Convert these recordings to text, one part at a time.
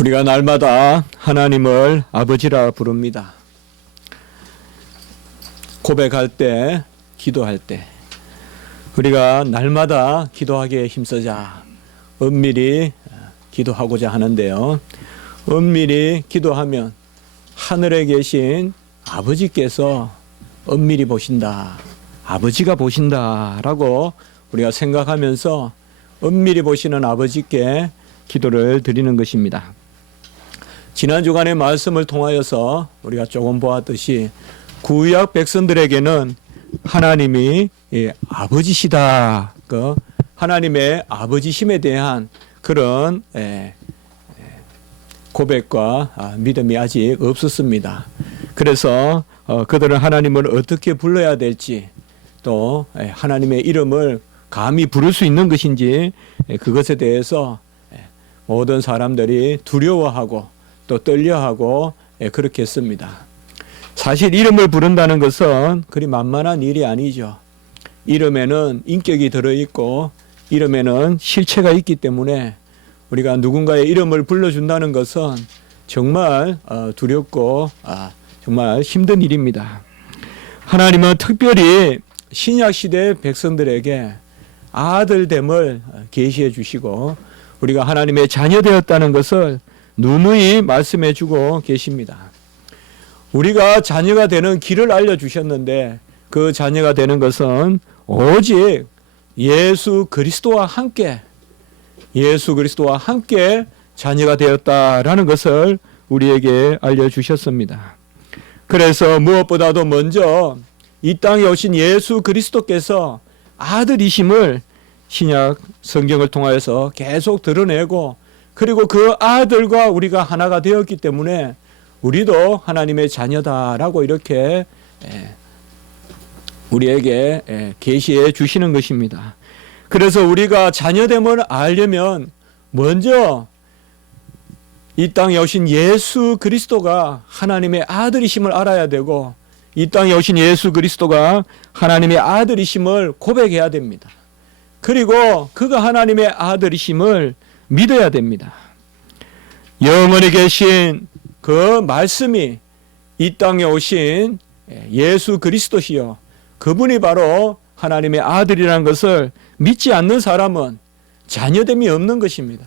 우리가 날마다 하나님을 아버지라 부릅니다. 고백할 때, 기도할 때 우리가 날마다 기도하기에 힘쓰자 은밀히 기도하고자 하는데요. 은밀히 기도하면 하늘에 계신 아버지께서 은밀히 보신다, 아버지가 보신다라고 우리가 생각하면서 은밀히 보시는 아버지께 기도를 드리는 것입니다. 지난 주간의 말씀을 통하여서 우리가 조금 보았듯이 구약 백성들에게는 하나님이 아버지시다, 그 하나님의 아버지심에 대한 그런 고백과 믿음이 아직 없었습니다. 그래서 그들은 하나님을 어떻게 불러야 될지, 또 하나님의 이름을 감히 부를 수 있는 것인지 그것에 대해서 모든 사람들이 두려워하고 또 떨려하고 그렇게 했습니다. 사실 이름을 부른다는 것은 그리 만만한 일이 아니죠. 이름에는 인격이 들어있고 이름에는 실체가 있기 때문에 우리가 누군가의 이름을 불러준다는 것은 정말 두렵고 정말 힘든 일입니다. 하나님은 특별히 신약시대 백성들에게 아들됨을 계시해 주시고 우리가 하나님의 자녀되었다는 것을 누누이 말씀해 주고 계십니다. 우리가 자녀가 되는 길을 알려주셨는데 그 자녀가 되는 것은 오직 예수 그리스도와 함께 자녀가 되었다라는 것을 우리에게 알려주셨습니다. 그래서 무엇보다도 먼저 이 땅에 오신 예수 그리스도께서 아들이심을 신약 성경을 통하여서 계속 드러내고, 그리고 그 아들과 우리가 하나가 되었기 때문에 우리도 하나님의 자녀다라고 이렇게 우리에게 계시해 주시는 것입니다. 그래서 우리가 자녀됨을 알려면 먼저 이 땅에 오신 예수 그리스도가 하나님의 아들이심을 알아야 되고, 이 땅에 오신 예수 그리스도가 하나님의 아들이심을 고백해야 됩니다. 그리고 그가 하나님의 아들이심을 믿어야 됩니다. 영원히 계신 그 말씀이 이 땅에 오신 예수 그리스도시요, 그분이 바로 하나님의 아들이라는 것을 믿지 않는 사람은 자녀됨이 없는 것입니다.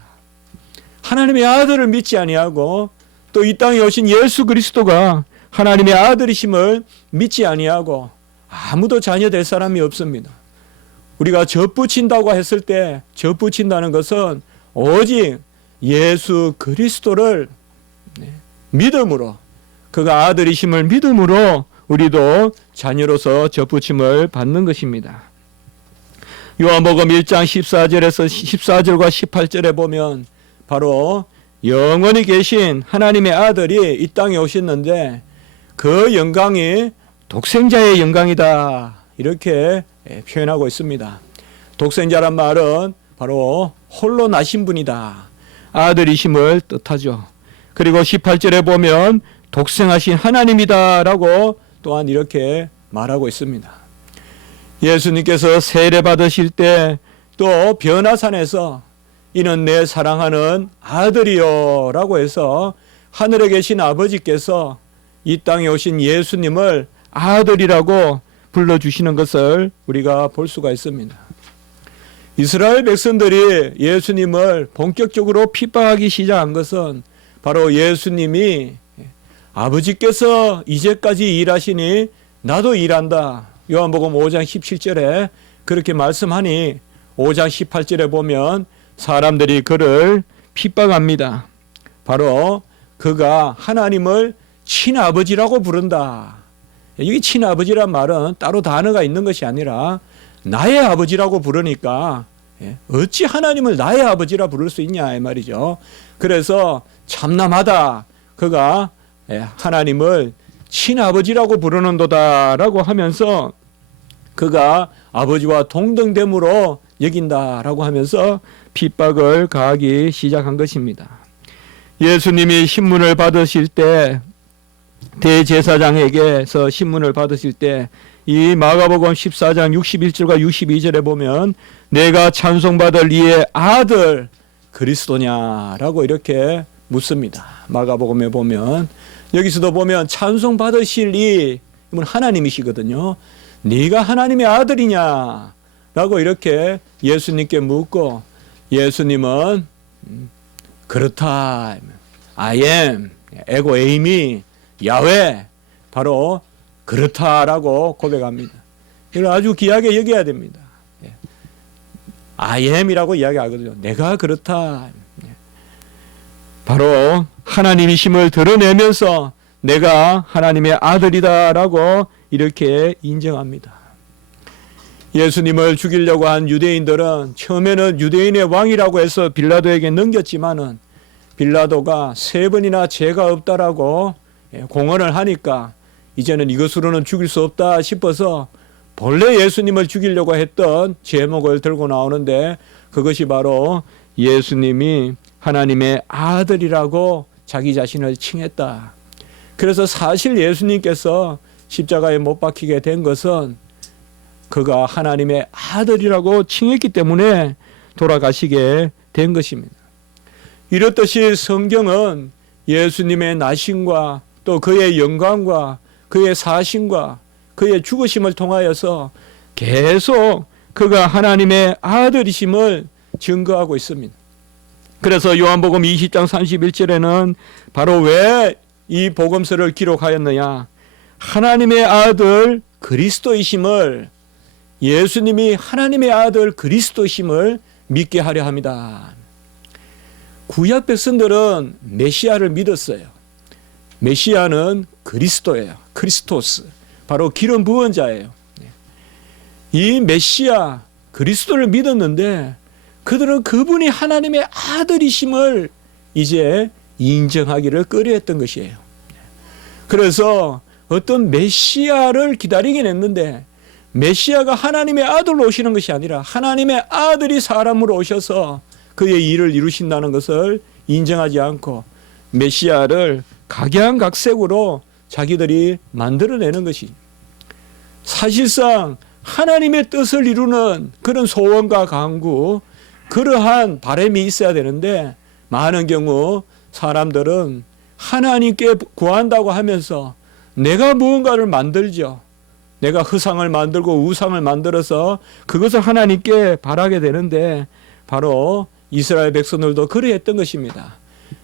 하나님의 아들을 믿지 아니하고 또 이 땅에 오신 예수 그리스도가 하나님의 아들이심을 믿지 아니하고 아무도 자녀 될 사람이 없습니다. 우리가 접붙인다고 했을 때 접붙인다는 것은 오직 예수 그리스도를 믿음으로, 그가 아들이심을 믿음으로 우리도 자녀로서 접붙임을 받는 것입니다. 요한복음 1장 14절과 18절에 보면 바로 영원히 계신 하나님의 아들이 이 땅에 오셨는데 그 영광이 독생자의 영광이다, 이렇게 표현하고 있습니다. 독생자란 말은 바로 홀로 나신 분이다, 아들이심을 뜻하죠. 그리고 18절에 보면 독생하신 하나님이다라고 또한 이렇게 말하고 있습니다. 예수님께서 세례 받으실 때 또 변화산에서 이는 내 사랑하는 아들이요 라고 해서 하늘에 계신 아버지께서 이 땅에 오신 예수님을 아들이라고 불러주시는 것을 우리가 볼 수가 있습니다. 이스라엘 백성들이 예수님을 본격적으로 핍박하기 시작한 것은 바로 예수님이 아버지께서 이제까지 일하시니 나도 일한다, 요한복음 5장 17절에 그렇게 말씀하니 5장 18절에 보면 사람들이 그를 핍박합니다. 바로 그가 하나님을 친아버지라고 부른다. 이 친아버지란 말은 따로 단어가 있는 것이 아니라 나의 아버지라고 부르니까 어찌 하나님을 나의 아버지라 부를 수 있냐 이 말이죠. 그래서 참남하다, 그가 하나님을 친아버지라고 부르는도다라고 하면서 그가 아버지와 동등됨으로 여긴다라고 하면서 핍박을 가하기 시작한 것입니다. 예수님이 신문을 받으실 때, 대제사장에게서 신문을 받으실 때 이 마가복음 14장 61절과 62절에 보면 내가 찬송받을 이의 아들 그리스도냐라고 이렇게 묻습니다. 마가복음에 보면 여기서도 보면 찬송 받으실 이분 하나님이시거든요. 네가 하나님의 아들이냐? 라고 이렇게 예수님께 묻고 예수님은 그렇다. I am, 에고 에이미, 야훼, 바로 그렇다라고 고백합니다. 이걸 아주 귀하게 여겨야 됩니다. I am이라고 이야기하거든요. 내가 그렇다. 바로 하나님이심을 드러내면서 내가 하나님의 아들이다라고 이렇게 인정합니다. 예수님을 죽이려고 한 유대인들은 처음에는 유대인의 왕이라고 해서 빌라도에게 넘겼지만은 빌라도가 3번이나 죄가 없다라고 공언을 하니까 이제는 이것으로는 죽일 수 없다 싶어서 본래 예수님을 죽이려고 했던 제목을 들고 나오는데 그것이 바로 예수님이 하나님의 아들이라고 자기 자신을 칭했다. 그래서 사실 예수님께서 십자가에 못 박히게 된 것은 그가 하나님의 아들이라고 칭했기 때문에 돌아가시게 된 것입니다. 이렇듯이 성경은 예수님의 나심과 또 그의 영광과 그의 사심과 그의 죽으심을 통하여서 계속 그가 하나님의 아들이심을 증거하고 있습니다. 그래서 요한복음 20장 31절에는 바로 왜 이 복음서를 기록하였느냐? 하나님의 아들 그리스도이심을, 예수님이 하나님의 아들 그리스도이심을 믿게 하려 합니다. 구약 백성들은 메시아를 믿었어요. 메시아는 그리스도예요. 크리스토스, 바로 기름 부은 자예요. 이 메시아 그리스도를 믿었는데 그들은 그분이 하나님의 아들이심을 이제 인정하기를 꺼려했던 것이에요. 그래서 어떤 메시아를 기다리긴 했는데 메시아가 하나님의 아들로 오시는 것이 아니라 하나님의 아들이 사람으로 오셔서 그의 일을 이루신다는 것을 인정하지 않고 메시아를 각양각색으로 자기들이 만들어내는 것이, 사실상 하나님의 뜻을 이루는 그런 소원과 간구, 그러한 바람이 있어야 되는데 많은 경우 사람들은 하나님께 구한다고 하면서 내가 무언가를 만들죠. 내가 허상을 만들고 우상을 만들어서 그것을 하나님께 바라게 되는데 바로 이스라엘 백성들도 그러했던 것입니다.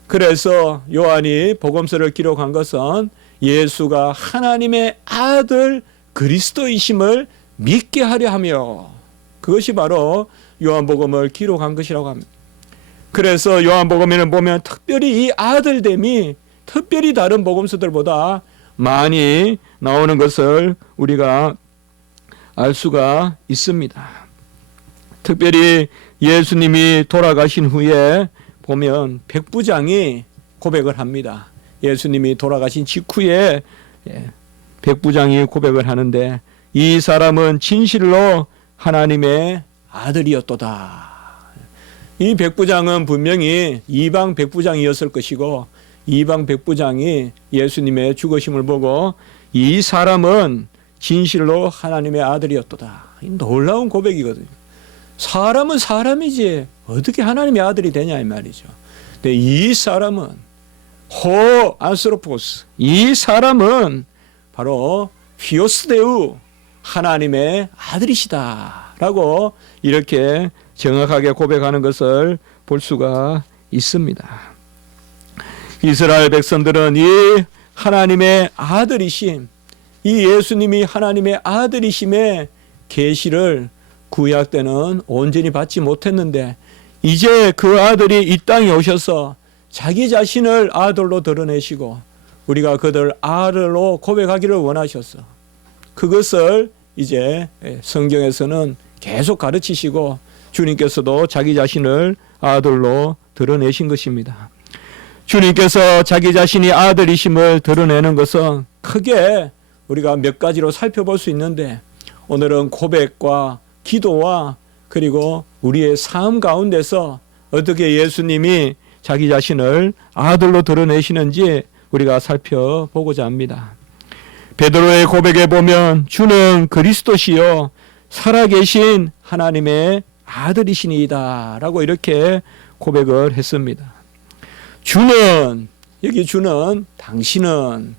그래서 요한이 복음서를 기록한 것은 예수가 하나님의 아들 그리스도이심을 믿게 하려 하며, 그것이 바로 요한복음을 기록한 것이라고 합니다. 그래서 요한복음에는 보면 특별히 이 아들됨이 특별히 다른 복음서들보다 많이 나오는 것을 우리가 알 수가 있습니다. 특별히 예수님이 돌아가신 후에 보면 백부장이 고백을 합니다. 예수님이 돌아가신 직후에 백부장이 고백을 하는데 이 사람은 진실로 하나님의 아들이었도다. 이 백부장은 분명히 이방 백부장이었을 것이고 이방 백부장이 예수님의 죽으심을 보고 이 사람은 진실로 하나님의 아들이었도다. 놀라운 고백이거든요. 사람은 사람이지 어떻게 하나님의 아들이 되냐 이 말이죠. 근데 이 사람은 호 안스로포스, 이 사람은 바로 피오스데우, 하나님의 아들이시다 라고 이렇게 정확하게 고백하는 것을 볼 수가 있습니다. 이스라엘 백성들은 이 하나님의 아들이심, 이 예수님이 하나님의 아들이심의 계시를 구약 때는 온전히 받지 못했는데 이제 그 아들이 이 땅에 오셔서 자기 자신을 아들로 드러내시고 우리가 그들 아들로 고백하기를 원하셔서 그것을 이제 성경에서는 계속 가르치시고 주님께서도 자기 자신을 아들로 드러내신 것입니다. 주님께서 자기 자신이 아들이심을 드러내는 것은 크게 우리가 몇 가지로 살펴볼 수 있는데 오늘은 고백과 기도와 그리고 우리의 삶 가운데서 어떻게 예수님이 자기 자신을 아들로 드러내시는지 우리가 살펴보고자 합니다. 베드로의 고백에 보면 주는 그리스도시요 살아계신 하나님의 아들이시니이다 라고 이렇게 고백을 했습니다. 주는, 여기 주는, 당신은,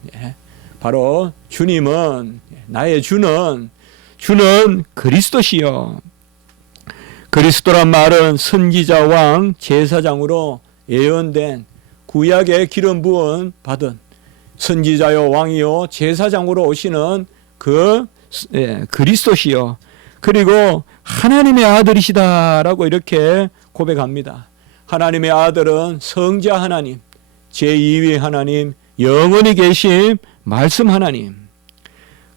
바로 주님은, 나의 주는 그리스도시요. 그리스도란 말은 선지자, 왕, 제사장으로 예언된 구약의 기름 부은 받은 선지자요, 왕이요, 제사장으로 오시는 그 그리스도시요. 그리고 하나님의 아들이시다라고 이렇게 고백합니다. 하나님의 아들은 성자 하나님, 제2위 하나님, 영원히 계신 말씀 하나님.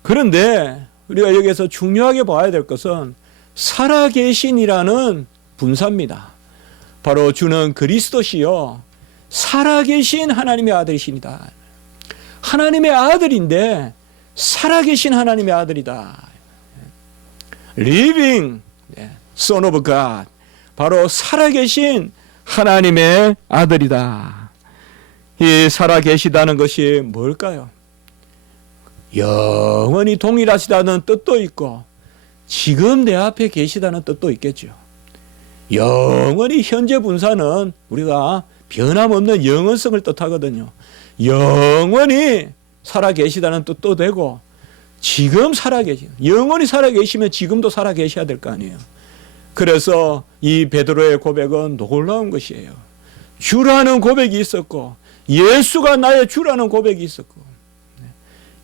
그런데 우리가 여기서 중요하게 봐야 될 것은 살아계신이라는 분사입니다. 바로 주는 그리스도시요, 살아계신 하나님의 아들이십니다. 하나님의 아들인데 살아계신 하나님의 아들이다. Living Son of God, 바로 살아계신 하나님의 아들이다. 이 살아계시다는 것이 뭘까요? 영원히 동일하시다는 뜻도 있고 지금 내 앞에 계시다는 뜻도 있겠죠. 영원히 현재 분사는 우리가 변함없는 영원성을 뜻하거든요. 영원히 살아계시다는 뜻도 되고 지금 영원히 살아계시면 지금도 살아계셔야 될 거 아니에요. 그래서 이 베드로의 고백은 놀라운 것이에요. 주라는 고백이 있었고 예수가 나의 주라는 고백이 있었고,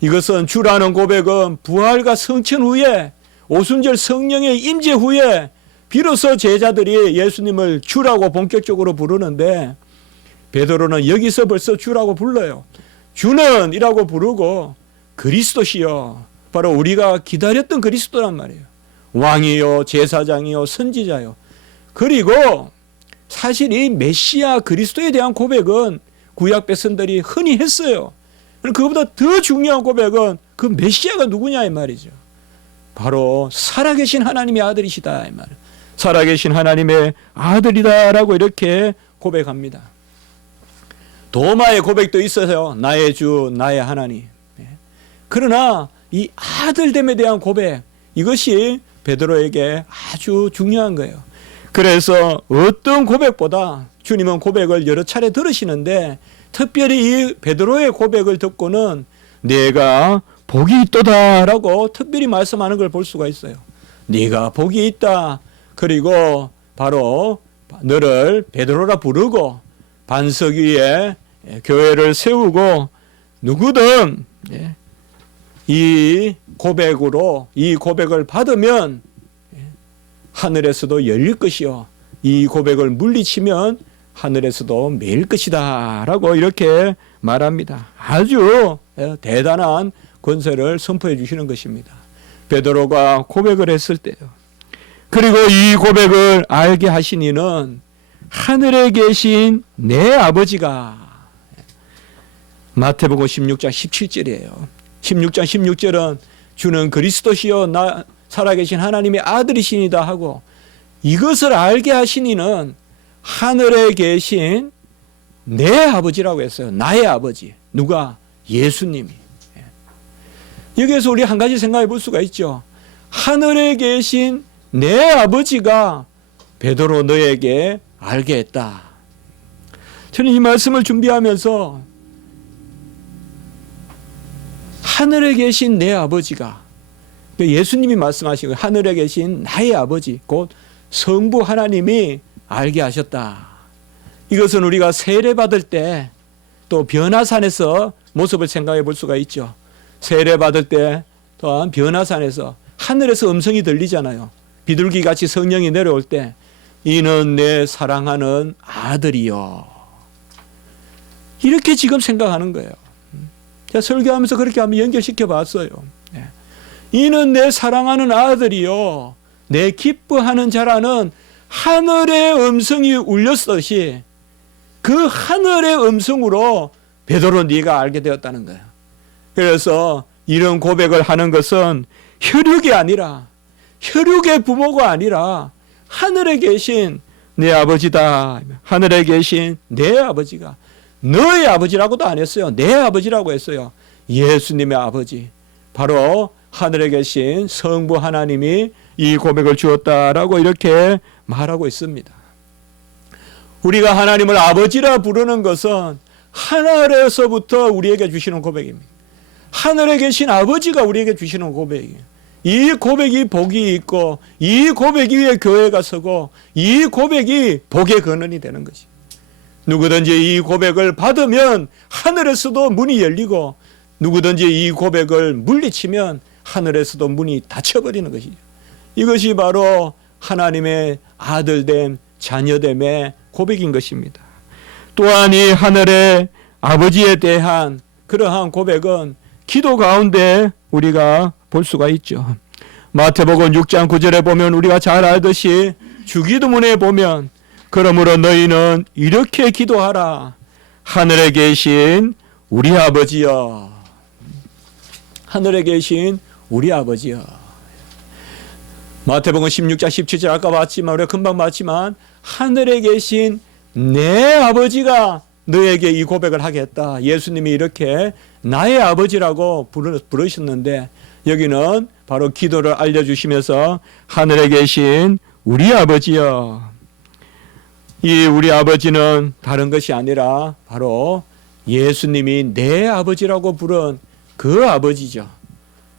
이것은 주라는 고백은 부활과 성천 후에 오순절 성령의 임재 후에 비로소 제자들이 예수님을 주라고 본격적으로 부르는데 베드로는 여기서 벌써 주라고 불러요. 주는 이라고 부르고 그리스도시요, 바로 우리가 기다렸던 그리스도란 말이에요. 왕이요, 제사장이요, 선지자요. 그리고 사실 이 메시아 그리스도에 대한 고백은 구약 백성들이 흔히 했어요. 그보다 더 중요한 고백은 그 메시아가 누구냐 이 말이죠. 바로 살아계신 하나님의 아들이시다 이 말. 살아계신 하나님의 아들이다라고 이렇게 고백합니다. 도마의 고백도 있어요. 나의 주, 나의 하나님. 그러나 이 아들됨에 대한 고백, 이것이 베드로에게 아주 중요한 거예요. 그래서 어떤 고백보다 주님은 고백을 여러 차례 들으시는데 특별히 이 베드로의 고백을 듣고는 내가 복이 있도다라고 특별히 말씀하는 걸 볼 수가 있어요. 네가 복이 있다. 그리고 바로 너를 베드로라 부르고 반석 위에 교회를 세우고 누구든 이 고백으로 이 고백을 받으면 하늘에서도 열릴 것이요, 이 고백을 물리치면 하늘에서도 매일 것이다 라고 이렇게 말합니다. 아주 대단한 권세를 선포해 주시는 것입니다. 베드로가 고백을 했을 때요. 그리고 이 고백을 알게 하신 이는 하늘에 계신 내 아버지가, 마태복음 16장 17절이에요. 16장 16절은 주는 그리스도시요 살아계신 하나님의 아들이시니다 하고, 이것을 알게 하신 이는 하늘에 계신 내 아버지라고 했어요. 나의 아버지. 누가? 예수님이. 여기에서 우리 한 가지 생각해 볼 수가 있죠. 하늘에 계신 내 아버지가 베드로 너에게 알게 했다. 저는 이 말씀을 준비하면서 하늘에 계신 내 아버지가, 예수님이 말씀하신 거예요. 하늘에 계신 나의 아버지, 곧 성부 하나님이 알게 하셨다. 이것은 우리가 세례받을 때 또 변화산에서 모습을 생각해 볼 수가 있죠. 세례받을 때 또한 변화산에서 하늘에서 음성이 들리잖아요. 비둘기같이 성령이 내려올 때 이는 내 사랑하는 아들이요. 이렇게 지금 생각하는 거예요. 제가 설교하면서 그렇게 한번 연결시켜 봤어요. 이는 내 사랑하는 아들이요, 내 기뻐하는 자라는 하늘의 음성이 울렸듯이 그 하늘의 음성으로 베드로 네가 알게 되었다는 거예요. 그래서 이런 고백을 하는 것은 혈육이 아니라, 혈육의 부모가 아니라 하늘에 계신 내 아버지다. 하늘에 계신 내 아버지가, 너의 아버지라고도 안 했어요. 내 아버지라고 했어요. 예수님의 아버지, 바로 하늘에 계신 성부 하나님이 이 고백을 주었다라고 이렇게 말하고 있습니다. 우리가 하나님을 아버지라 부르는 것은 하늘에서부터 우리에게 주시는 고백입니다. 하늘에 계신 아버지가 우리에게 주시는 고백이에요. 이 고백이 복이 있고 이 고백 위에 교회가 서고 이 고백이 복의 근원이 되는 것이. 누구든지 이 고백을 받으면 하늘에서도 문이 열리고 누구든지 이 고백을 물리치면 하늘에서도 문이 닫혀버리는 것이죠. 이것이 바로 하나님의 아들됨, 자녀됨의 고백인 것입니다. 또한 이 하늘의 아버지에 대한 그러한 고백은 기도 가운데 우리가 볼 수가 있죠. 마태복음 6장 9절에 보면 우리가 잘 알듯이 주기도문에 보면 그러므로 너희는 이렇게 기도하라. 하늘에 계신 우리 아버지여. 하늘에 계신 우리 아버지여. 마태복음 16장 17절 아까 봤지만 우리가 금방 봤지만 하늘에 계신 내 아버지가 너에게 이 고백을 하겠다. 예수님이 이렇게 나의 아버지라고 부르셨는데 여기는 바로 기도를 알려주시면서 하늘에 계신 우리 아버지여. 이 우리 아버지는 다른 것이 아니라 바로 예수님이 내 아버지라고 부른 그 아버지죠.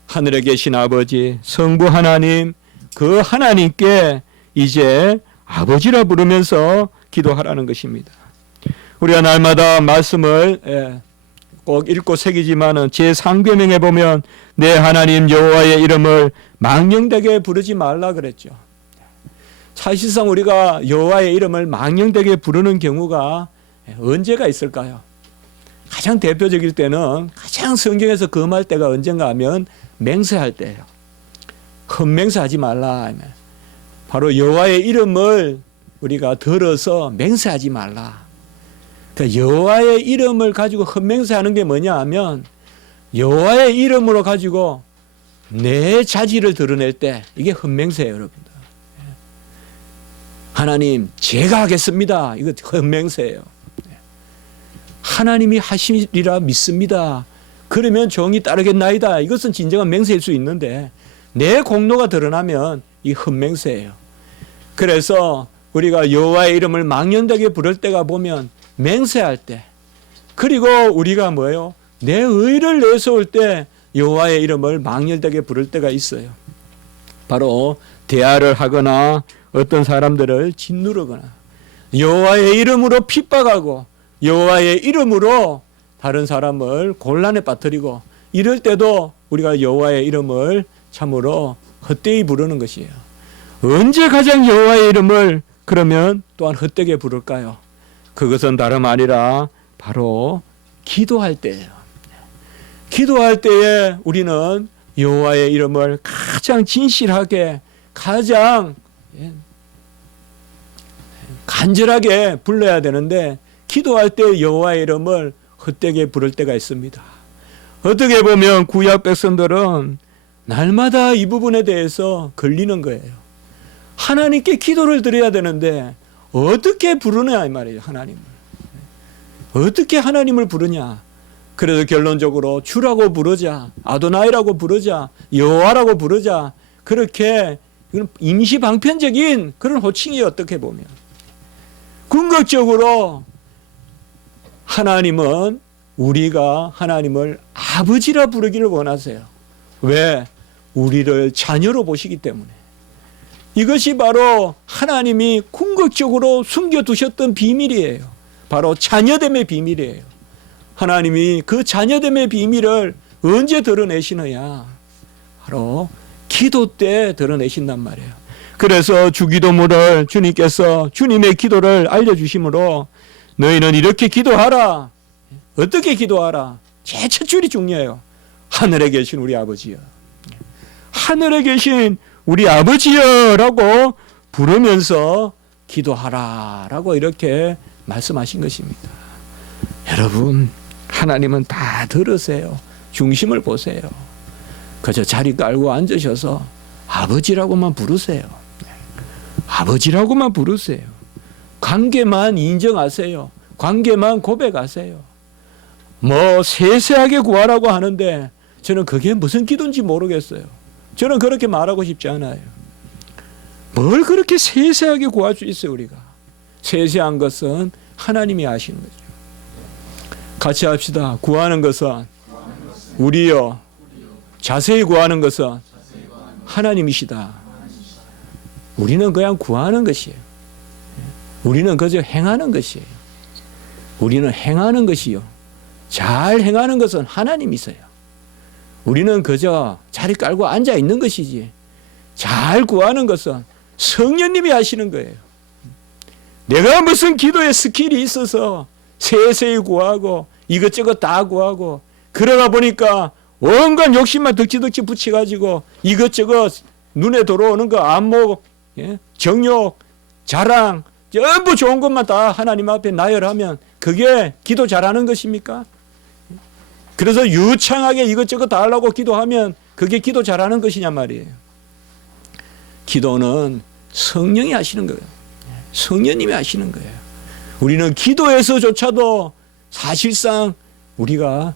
하늘에 계신 아버지, 성부 하나님, 그 하나님께 이제 아버지라 부르면서 기도하라는 것입니다. 우리가 날마다 말씀을 꼭 읽고 새기지만은 제3계명에 보면 내 하나님 여호와의 이름을 망령되게 부르지 말라 그랬죠. 사실상 우리가 여호와의 이름을 망령되게 부르는 경우가 언제가 있을까요? 가장 대표적일 때는 가장 성경에서 금할 때가 언젠가 하면 맹세할 때예요. 헛맹세하지 말라. 바로 여호와의 이름을 우리가 들어서 맹세하지 말라. 그러니까 여호와의 이름을 가지고 헛맹세하는 게 뭐냐 하면 여호와의 이름으로 가지고 내 자질을 드러낼 때 이게 헛맹세예요, 여러분들. 하나님 제가 하겠습니다. 이거 헛맹세예요. 하나님이 하시리라 믿습니다. 그러면 정이 따르겠나이다. 이것은 진정한 맹세일 수 있는데 내 공로가 드러나면 이 헛맹세예요. 그래서 우리가 여호와의 이름을 망령되게 부를 때가 보면 맹세할 때, 그리고 우리가 뭐예요? 내 의를 내세울 때 여호와의 이름을 망령되게 부를 때가 있어요. 바로 대화를 하거나 어떤 사람들을 짓누르거나 여호와의 이름으로 핍박하고 여호와의 이름으로 다른 사람을 곤란에 빠뜨리고 이럴 때도 우리가 여호와의 이름을 참으로 헛되이 부르는 것이에요. 언제 가장 여호와의 이름을 그러면 또한 헛되게 부를까요? 그것은 다름 아니라 바로 기도할 때예요. 기도할 때에 우리는 여호와의 이름을 가장 진실하게 가장 간절하게 불러야 되는데 기도할 때 여호와의 이름을 헛되게 부를 때가 있습니다. 어떻게 보면 구약 백성들은 날마다 이 부분에 대해서 걸리는 거예요. 하나님께 기도를 드려야 되는데 어떻게 부르냐 이 말이에요. 하나님을 어떻게 하나님을 부르냐. 그래서 결론적으로 주라고 부르자, 아도나이라고 부르자, 여호와라고 부르자. 그렇게 임시방편적인 그런 호칭이에요. 어떻게 보면 궁극적으로 하나님은 우리가 하나님을 아버지라 부르기를 원하세요. 왜? 우리를 자녀로 보시기 때문에. 이것이 바로 하나님이 궁극적으로 숨겨두셨던 비밀이에요. 바로 자녀됨의 비밀이에요. 하나님이 그 자녀됨의 비밀을 언제 드러내시느냐? 바로 기도 때 드러내신단 말이에요. 그래서 주기도문을 주님께서 주님의 기도를 알려주심으로 너희는 이렇게 기도하라. 어떻게 기도하라? 제 첫 줄이 중요해요. 하늘에 계신 우리 아버지여. 하늘에 계신 우리 아버지여라고 부르면서 기도하라라고 이렇게 말씀하신 것입니다. 여러분, 하나님은 다 들으세요. 중심을 보세요. 그저 자리 깔고 앉으셔서 아버지라고만 부르세요. 아버지라고만 부르세요. 관계만 인정하세요. 관계만 고백하세요. 뭐 세세하게 구하라고 하는데 저는 그게 무슨 기도인지 모르겠어요. 저는 그렇게 말하고 싶지 않아요. 뭘 그렇게 세세하게 구할 수 있어요, 우리가. 세세한 것은 하나님이 아시는 거죠. 같이 합시다. 구하는 것은 우리요, 자세히 구하는 것은 하나님이시다. 우리는 그냥 구하는 것이에요. 우리는 그저 행하는 것이에요. 우리는 행하는 것이요, 잘 행하는 것은 하나님이세요. 우리는 그저 자리 깔고 앉아 있는 것이지, 잘 구하는 것은 성령님이 하시는 거예요. 내가 무슨 기도에 스킬이 있어서 세세히 구하고 이것저것 다 구하고 그러다 보니까 온갖 욕심만 덕지덕지 붙여가지고 이것저것 눈에 들어오는 거 안목, 정욕, 자랑 전부 좋은 것만 다 하나님 앞에 나열하면 그게 기도 잘하는 것입니까? 그래서 유창하게 이것저것 다 하려고 기도하면 그게 기도 잘하는 것이냐 말이에요. 기도는 성령이 하시는 거예요. 성령님이 하시는 거예요. 우리는 기도에서조차도 사실상 우리가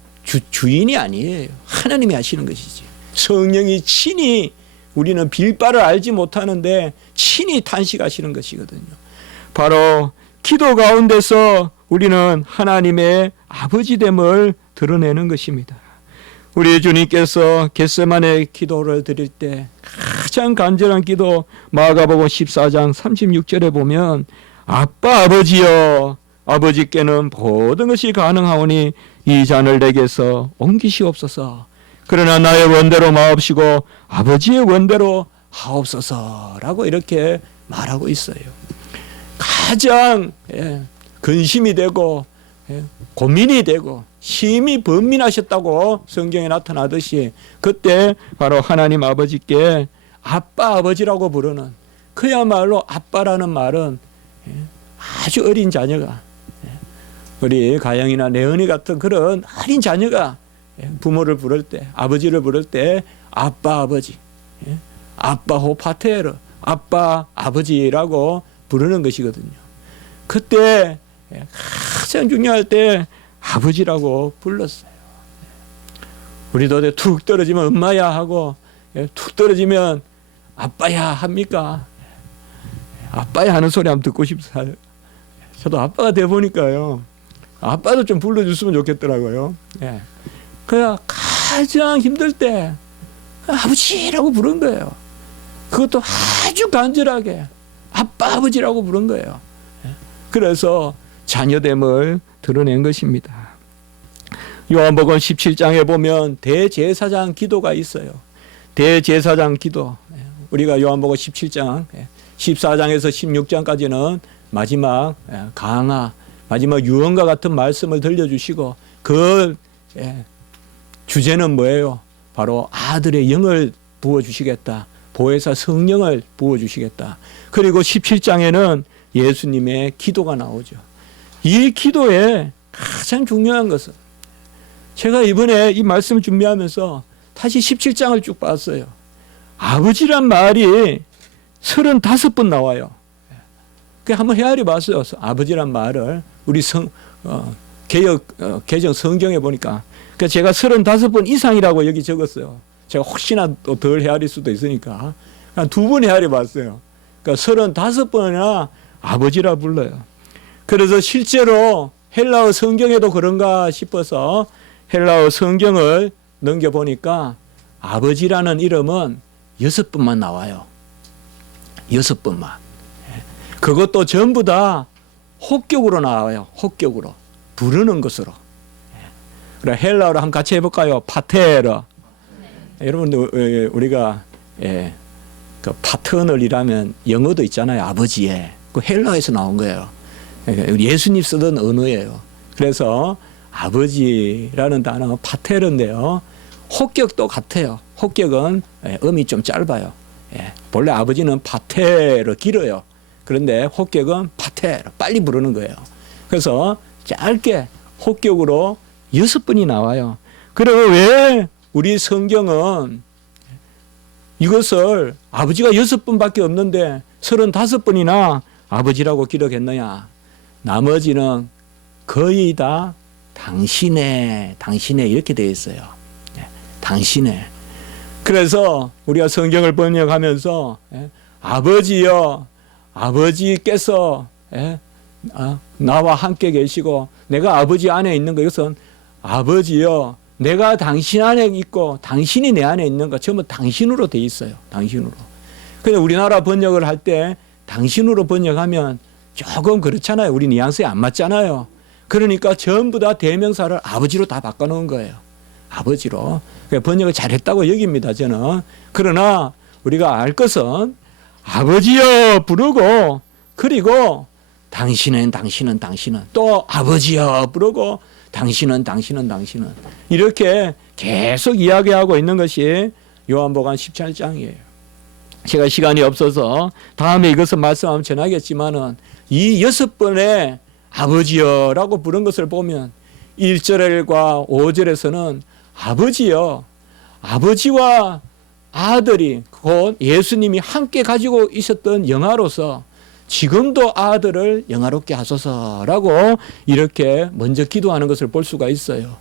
주인이 아니에요. 하나님이 하시는 것이지. 성령이 친히, 우리는 빌바를 알지 못하는데 친히 탄식하시는 것이거든요. 바로 기도 가운데서 우리는 하나님의 아버지됨을 드러내는 것입니다. 우리 주님께서 겟세마네 기도를 드릴 때 가장 간절한 기도, 마가복음 14장 36절에 보면 아빠 아버지여, 아버지께는 모든 것이 가능하오니 이 잔을 내게서 옮기시옵소서. 그러나 나의 원대로 마옵시고 아버지의 원대로 하옵소서라고 이렇게 말하고 있어요. 가장 근심이 되고 고민이 되고 심히 번민하셨다고 성경에 나타나듯이 그때 바로 하나님 아버지께 아빠 아버지라고 부르는, 그야말로 아빠라는 말은 아주 어린 자녀가, 우리 가영이나 내은이 같은 그런 어린 자녀가 부모를 부를 때, 아버지를 부를 때 아빠 아버지, 아빠 호파테르, 아빠 아버지라고 부르는 것이거든요. 그때 가장 중요할 때 아버지라고 불렀어요. 우리도 툭 떨어지면 엄마야 하고 툭 떨어지면 아빠야 합니까? 아빠야 하는 소리 한번 듣고 싶어요. 저도 아빠가 돼 보니까요, 아빠도 좀 불러줬으면 좋겠더라고요. 그냥 가장 힘들 때 아버지라고 부른 거예요. 그것도 아주 간절하게 아빠 아버지라고 부른 거예요. 그래서 자녀됨을 드러낸 것입니다. 요한복음 17장에 보면 대제사장 기도가 있어요. 대제사장 기도. 우리가 요한복음 17장 14장에서 16장까지는 마지막 강화, 마지막 유언과 같은 말씀을 들려주시고 그 주제는 뭐예요? 바로 아들의 영을 부어주시겠다. 보혜사 성령을 부어주시겠다. 그리고 17장에는 예수님의 기도가 나오죠. 이 기도에 가장 중요한 것은, 제가 이번에 이 말씀 준비하면서 다시 17장을 쭉 봤어요. 아버지란 말이 35번 나와요. 그 한번 헤아려 봤어요. 아버지란 말을 우리 개정 성경에 보니까. 그러니까 제가 35번 이상이라고 여기 적었어요. 제가 혹시나 또 덜 헤아릴 수도 있으니까 한 2번 헤아려 봤어요. 그러니까 35번이나 아버지라 불러요. 그래서 실제로 헬라어 성경에도 그런가 싶어서 헬라어 성경을 넘겨보니까 아버지라는 이름은 6번만 나와요. 6번만. 그것도 전부 다 혹격으로 나와요. 혹격으로. 부르는 것으로. 그래, 헬라어로 한번 같이 해볼까요? 파테르. 여러분들, 우리가 그 파터널이라면 영어도 있잖아요. 아버지의. 그 헬라어에서 나온 거예요. 예수님 쓰던 언어예요. 그래서 아버지라는 단어 파테르인데요. 혹격도 같아요. 혹격은 음이 좀 짧아요. 본래 아버지는 파테르 길어요. 그런데 혹격은 파테르 빨리 부르는 거예요. 그래서 짧게 혹격으로 6번이 나와요. 그리고 왜 우리 성경은 이것을 아버지가 6번밖에 없는데 35번이나 아버지라고 기록했느냐? 나머지는 거의 다 당신의 이렇게 되어 있어요. 당신의. 그래서 우리가 성경을 번역하면서 아버지여, 아버지께서 나와 함께 계시고 내가 아버지 안에 있는 것, 이것은 아버지여 내가 당신 안에 있고 당신이 내 안에 있는 것, 전부 당신으로 돼 있어요. 당신으로. 근데 우리나라 번역을 할 때 당신으로 번역하면 조금 그렇잖아요. 우리 뉘앙스에 안 맞잖아요. 그러니까 전부 다 대명사를 아버지로 다 바꿔놓은 거예요. 아버지로. 번역을 잘했다고 여깁니다, 저는. 그러나 우리가 알 것은 아버지여 부르고, 그리고 당신은 또 아버지여 부르고 당신은 이렇게 계속 이야기하고 있는 것이 요한복음 17장이에요. 제가 시간이 없어서 다음에 이것을 말씀하면 전하겠지만은 이 6번의 아버지여라고 부른 것을 보면 1절과 5절에서는 아버지여, 아버지와 아들이 곧 예수님이 함께 가지고 있었던 영화로서 지금도 아들을 영화롭게 하소서라고 이렇게 먼저 기도하는 것을 볼 수가 있어요.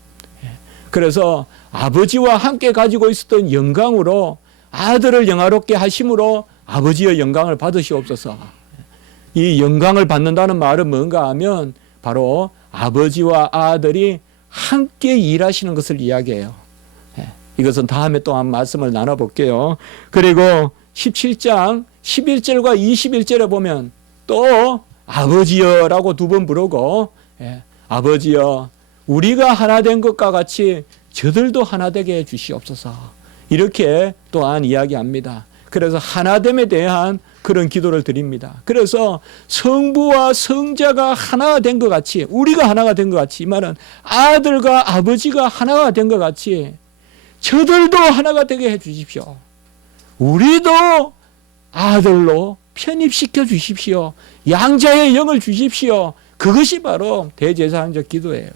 그래서 아버지와 함께 가지고 있었던 영광으로 아들을 영화롭게 하심으로 아버지의 영광을 받으시옵소서. 이 영광을 받는다는 말은 뭔가 하면 바로 아버지와 아들이 함께 일하시는 것을 이야기해요. 이것은 다음에 또 한 말씀을 나눠볼게요. 그리고 17장 11절과 21절에 보면 또 아버지여라고 2번 부르고, 아버지여 우리가 하나 된 것과 같이 저들도 하나 되게 해 주시옵소서. 이렇게 또한 이야기합니다. 그래서 하나됨에 대한 그런 기도를 드립니다. 그래서 성부와 성자가 하나가 된 것 같이, 우리가 하나가 된 것 같이, 이 말은 아들과 아버지가 하나가 된 것 같이 저들도 하나가 되게 해 주십시오. 우리도 아들로 편입시켜 주십시오. 양자의 영을 주십시오. 그것이 바로 대제사장적 기도예요.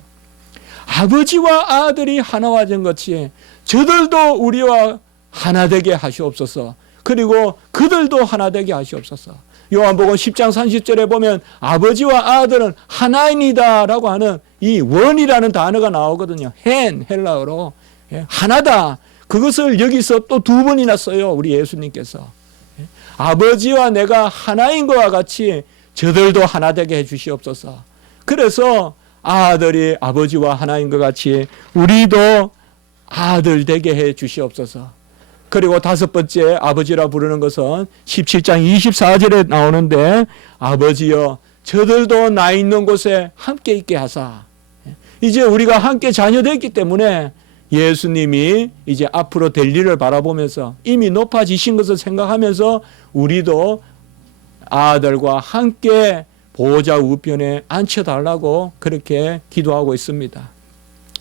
아버지와 아들이 하나가 된 것이 저들도 우리와 하나 되게 하시옵소서. 그리고 그들도 하나 되게 하시옵소서. 요한복음 10장 30절에 보면 아버지와 아들은 하나이니다 라고 하는 이 원이라는 단어가 나오거든요. 헬라어로. 하나다. 그것을 여기서 또 2번이나 써요. 우리 예수님께서. 아버지와 내가 하나인 것과 같이 저들도 하나 되게 해 주시옵소서. 그래서 아들이 아버지와 하나인 것 같이 우리도 아들 되게 해 주시옵소서. 그리고 5번째 아버지라 부르는 것은 17장 24절에 나오는데 아버지여 저들도 나 있는 곳에 함께 있게 하사. 이제 우리가 함께 자녀됐기 때문에 예수님이 이제 앞으로 될 일을 바라보면서 이미 높아지신 것을 생각하면서 우리도 아들과 함께 보호자 우편에 앉혀달라고 그렇게 기도하고 있습니다.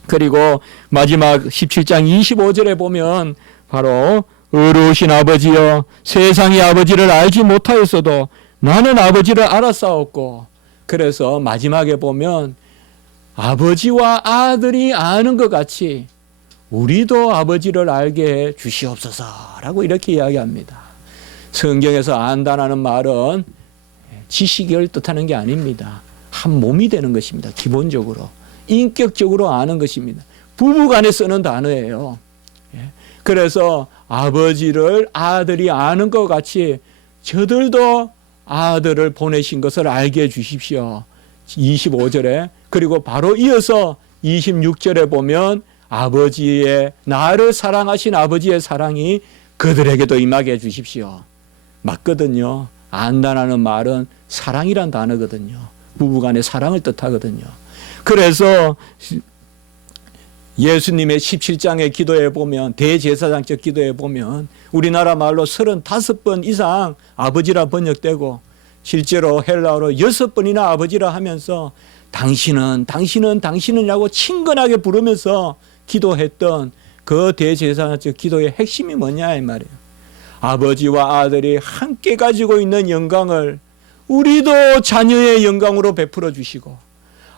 그리고 마지막 17장 25절에 보면 바로 의로우신 아버지여 세상이 아버지를 알지 못하였어도 나는 아버지를 알았사옵고, 그래서 마지막에 보면 아버지와 아들이 아는 것 같이 우리도 아버지를 알게 해 주시옵소서라고 이렇게 이야기합니다. 성경에서 안다라는 말은 지식을 뜻하는 게 아닙니다. 한 몸이 되는 것입니다. 기본적으로 인격적으로 아는 것입니다. 부부간에 쓰는 단어예요. 그래서 아버지를 아들이 아는 것 같이 저들도 아들을 보내신 것을 알게 해 주십시오. 25절에. 그리고 바로 이어서 26절에 보면 아버지의 나를 사랑하신 아버지의 사랑이 그들에게도 임하게 해 주십시오. 맞거든요. 안다라는 말은 사랑이란 단어거든요. 부부간의 사랑을 뜻하거든요. 그래서 예수님의 17장의 기도에 보면, 대제사장적 기도에 보면 우리나라 말로 35번 이상 아버지라 번역되고 실제로 헬라어로 6번이나 아버지라 하면서 당신은이라고 친근하게 부르면서 기도했던 그 대제사장적 기도의 핵심이 뭐냐 이 말이에요. 아버지와 아들이 함께 가지고 있는 영광을 우리도 자녀의 영광으로 베풀어 주시고,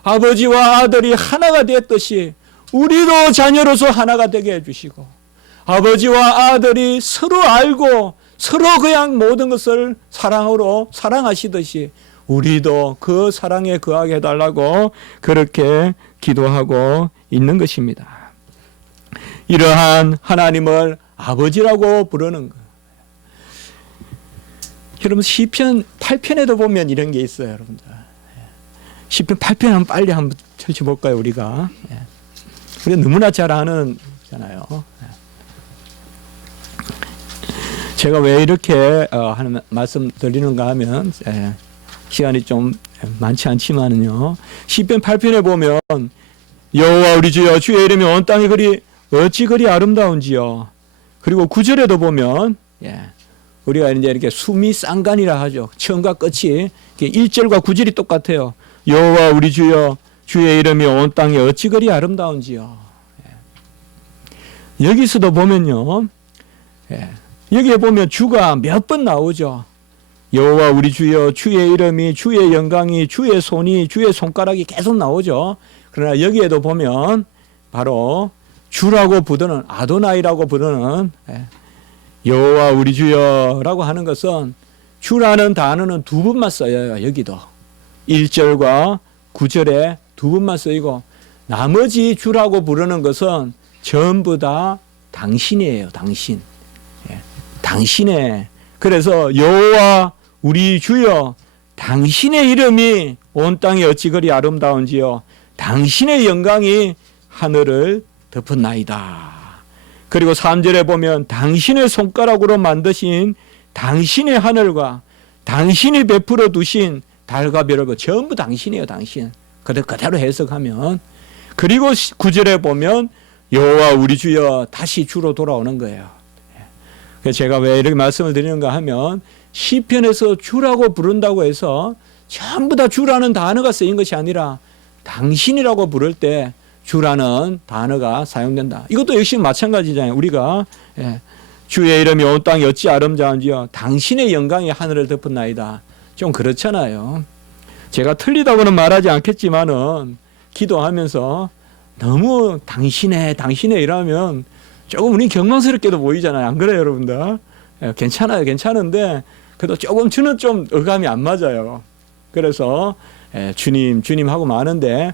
아버지와 아들이 하나가 되었듯이 우리도 자녀로서 하나가 되게 해주시고, 아버지와 아들이 서로 알고 서로 그냥 모든 것을 사랑으로 사랑하시듯이 우리도 그 사랑에 거하게 해달라고 그렇게 기도하고 있는 것입니다. 이러한 하나님을 아버지라고 부르는 것. 여러분 시편 8편에도 보면 이런 게 있어요. 여러분들. 시편 8편 한번 빨리 한번 펼쳐볼까요, 우리가? 예. 우리가 너무나 잘 아는 잖아요. 예. 제가 왜 이렇게 하는 말씀 드리는가 하면 시간이 좀 많지 않지만은요. 시편 8편에 보면 여호와 우리 주여 주의 이름이 온 땅에 어찌 그리 아름다운지요. 그리고 9절에도 보면 우리가 이제 이렇게 숨이 쌍간이라 하죠. 처음과 끝이 1절과 9절이 똑같아요. 여호와 우리 주여 주의 이름이 온 땅에 어찌 그리 아름다운지요. 여기서도 보면요. 여기에 보면 주가 몇 번 나오죠. 여호와 우리 주여 주의 이름이 주의 영광이 주의 손이 주의 손가락이 계속 나오죠. 그러나 여기에도 보면 바로 주라고 부르는 아도나이라고 부르는 여호와 우리 주여라고 하는 것은 주라는 단어는 두 번만 써요. 여기도 1절과 9절에 두 번만 쓰이고 나머지 주라고 부르는 것은 전부 다 당신이에요. 당신. 당신의 그래서 여호와 우리 주여 당신의 이름이 온 땅에 어찌 그리 아름다운지요. 당신의 영광이 하늘을 덮었나이다. 그리고 3절에 보면 당신의 손가락으로 만드신 당신의 하늘과 당신이 베풀어 두신 달과 별과 전부 당신이에요. 당신. 그대로 해석하면 그리고 9절에 보면 여호와 우리 주여 다시 주로 돌아오는 거예요. 그래서 제가 왜 이렇게 말씀을 드리는가 하면 시편에서 주라고 부른다고 해서 전부 다 주라는 단어가 쓰인 것이 아니라 당신이라고 부를 때 주라는 단어가 사용된다. 이것도 역시 마찬가지잖아요. 우리가 주의 이름이 온 땅에 어찌 아름다운지요. 당신의 영광이 하늘을 덮었나이다. 좀 그렇잖아요. 제가 틀리다고는 말하지 않겠지만은 기도하면서 너무 당신의 이러면 조금 우리 경망스럽게도 보이잖아요. 안 그래요, 여러분들? 괜찮아요. 괜찮은데 그래도 조금 저는 좀 어감이 안 맞아요. 그래서 주님 하고 마는데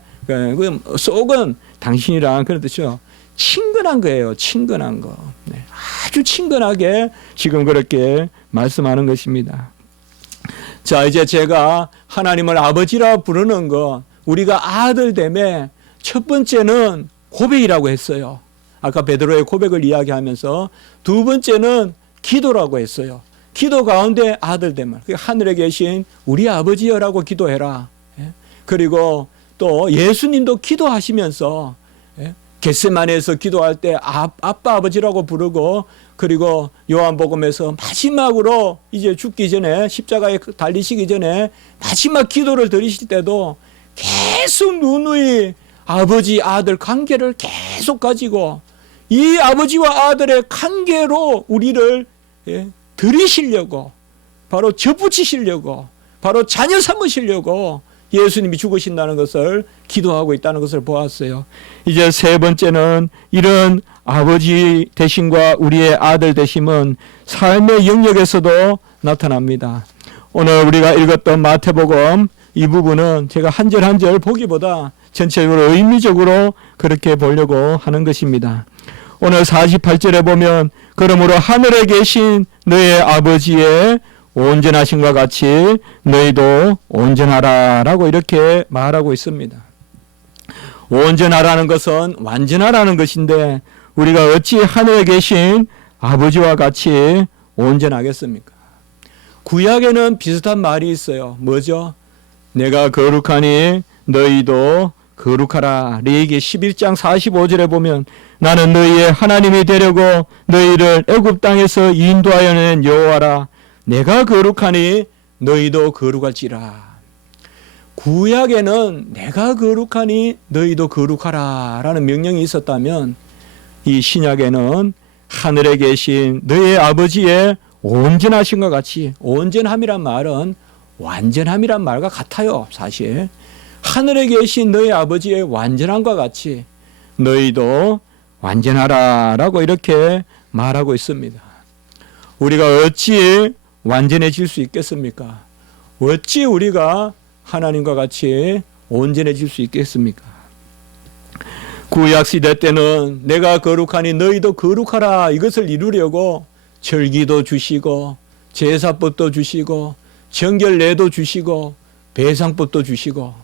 속은 당신이랑 그런 뜻이죠. 친근한 거예요. 친근한 거. 아주 친근하게 지금 그렇게 말씀하는 것입니다. 자, 이제 제가 하나님을 아버지라 부르는 거 우리가 아들됨에 첫 번째는 고백이라고 했어요. 아까 베드로의 고백을 이야기하면서 두 번째는 기도라고 했어요. 기도 가운데 아들됨을 하늘에 계신 우리 아버지여라고 기도해라. 그리고 또 예수님도 기도하시면서 겟세마네에서 기도할 때 아빠 아버지라고 부르고 그리고 요한복음에서 마지막으로 이제 죽기 전에 십자가에 달리시기 전에 마지막 기도를 드리실 때도 계속 누누이 아버지 아들 관계를 계속 가지고 이 아버지와 아들의 관계로 우리를 들이시려고 바로 접붙이시려고 바로 자녀 삼으시려고 예수님이 죽으신다는 것을 기도하고 있다는 것을 보았어요. 이제 세 번째는 이런 아버지 되심과 우리의 아들 되심은 삶의 영역에서도 나타납니다. 오늘 우리가 읽었던 마태복음 이 부분은 제가 한 절 한 절 보기보다 전체적으로 의미적으로 그렇게 보려고 하는 것입니다. 오늘 48절에 보면 그러므로 하늘에 계신 너의 아버지의 온전하심과 같이 너희도 온전하라 라고 이렇게 말하고 있습니다. 온전하라는 것은 완전하라는 것인데 우리가 어찌 하늘에 계신 아버지와 같이 온전하겠습니까? 구약에는 비슷한 말이 있어요. 뭐죠? 내가 거룩하니 너희도 거룩하라. 레위기 11장 45절에 보면 나는 너희의 하나님이 되려고 너희를 애굽 땅에서 인도하여 낸 여호와라. 내가 거룩하니 너희도 거룩할지라. 구약에는 내가 거룩하니 너희도 거룩하라 라는 명령이 있었다면 이 신약에는 하늘에 계신 너희 아버지의 온전하심과 같이 온전함이란 말은 완전함이란 말과 같아요. 사실 하늘에 계신 너희 아버지의 완전함과 같이 너희도 완전하라 라고 이렇게 말하고 있습니다. 우리가 어찌 완전해질 수 있겠습니까? 어찌 우리가 하나님과 같이 온전해질 수 있겠습니까? 구약시대 때는 내가 거룩하니 너희도 거룩하라 이것을 이루려고 절기도 주시고 제사법도 주시고 정결례도 주시고 배상법도 주시고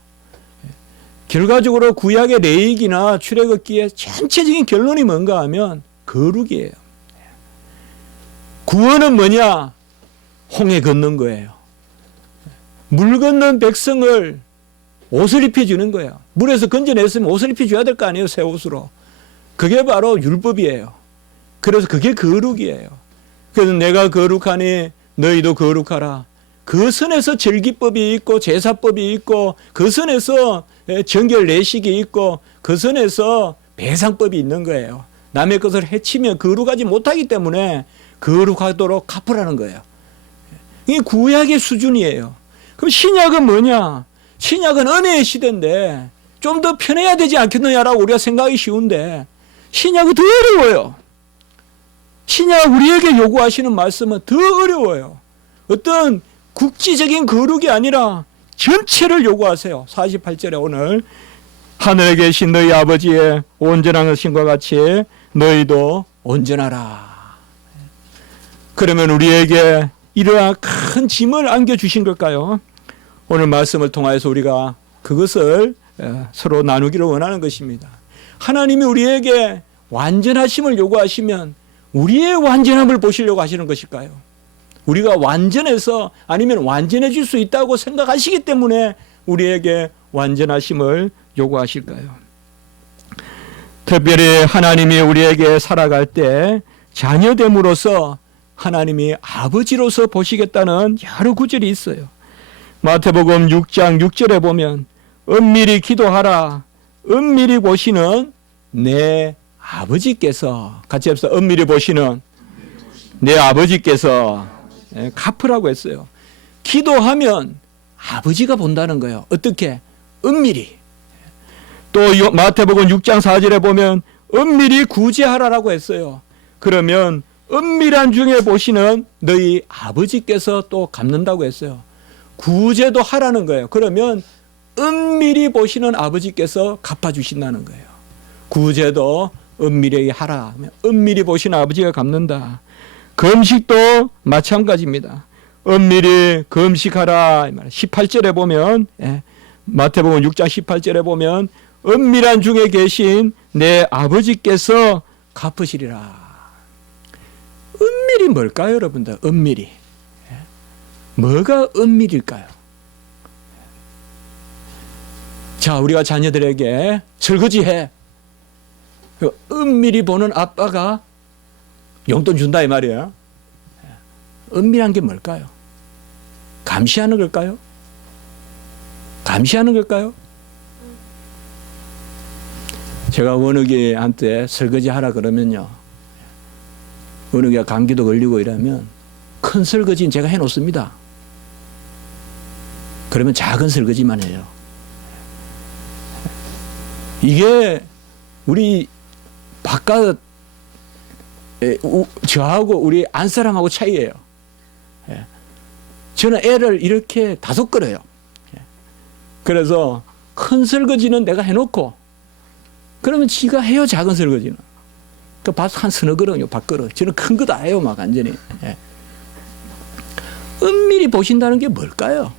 결과적으로 구약의 레위기나 출애굽기의 전체적인 결론이 뭔가 하면 거룩이에요. 구원은 뭐냐? 홍해 걷는 거예요. 물 건넌 백성을 옷을 입혀주는 거예요. 물에서 건져냈으면 옷을 입혀줘야 될 거 아니에요, 새 옷으로. 그게 바로 율법이에요. 그래서 그게 거룩이에요. 그래서 내가 거룩하니 너희도 거룩하라. 그 선에서 절기법이 있고 제사법이 있고 그 선에서 정결 내식이 있고 그 선에서 배상법이 있는 거예요. 남의 것을 해치면 거룩하지 못하기 때문에 거룩하도록 갚으라는 거예요. 이게 구약의 수준이에요. 그럼 신약은 뭐냐? 신약은 은혜의 시대인데 좀 더 편해야 되지 않겠느냐라고 우리가 생각하기 쉬운데 신약은 더 어려워요. 신약 우리에게 요구하시는 말씀은 더 어려워요. 어떤 국지적인 거룩이 아니라 전체를 요구하세요. 48절에 오늘 하늘에 계신 너희 아버지의 온전한 것과 같이 너희도 온전하라. 그러면 우리에게 이러한 큰 짐을 안겨주신 걸까요? 오늘 말씀을 통하여서 우리가 그것을 서로 나누기를 원하는 것입니다. 하나님이 우리에게 완전하심을 요구하시면 우리의 완전함을 보시려고 하시는 것일까요? 우리가 완전해서 아니면 완전해질 수 있다고 생각하시기 때문에 우리에게 완전하심을 요구하실까요? 특별히 하나님이 우리에게 살아갈 때 자녀됨으로써 하나님이 아버지로서 보시겠다는 여러 구절이 있어요. 마태복음 6장 6절에 보면 은밀히 기도하라. 은밀히 보시는 내 아버지께서, 같이 합시다. 은밀히 보시는 내 아버지께서 갚으라고 했어요. 기도하면 아버지가 본다는 거예요. 어떻게? 은밀히. 또 마태복음 6장 4절에 보면 은밀히 구제하라라고 했어요. 그러면 은밀한 중에 보시는 너희 아버지께서 또 갚는다고 했어요. 구제도 하라는 거예요. 그러면 은밀히 보시는 아버지께서 갚아주신다는 거예요. 구제도 은밀히 하라. 은밀히 보시는 아버지가 갚는다. 금식도 마찬가지입니다. 은밀히 금식하라. 18절에 보면 마태복음 6장 18절에 보면 은밀한 중에 계신 내 아버지께서 갚으시리라. 은밀히 뭘까요, 여러분들? 은밀히. 뭐가 은밀일까요? 자, 우리가 자녀들에게 설거지해. 은밀히 보는 아빠가 용돈 준다 이 말이에요. 은밀한 게 뭘까요? 감시하는 걸까요? 감시하는 걸까요? 제가 원욱이한테 설거지 하라 그러면요, 원욱이가 감기도 걸리고 이러면 큰 설거지는 제가 해놓습니다. 그러면 작은 설거지만 해요. 이게 우리 바깥 저하고 우리 안사람하고 차이예요. 저는 애를 이렇게 다독거려요. 그래서 큰 설거지는 내가 해놓고 그러면 지가 해요. 작은 설거지는. 그 밥 한 서너 그릇요. 밥그릇. 저는 큰 거 다 해요. 막 완전히. 은밀히 보신다는 게 뭘까요?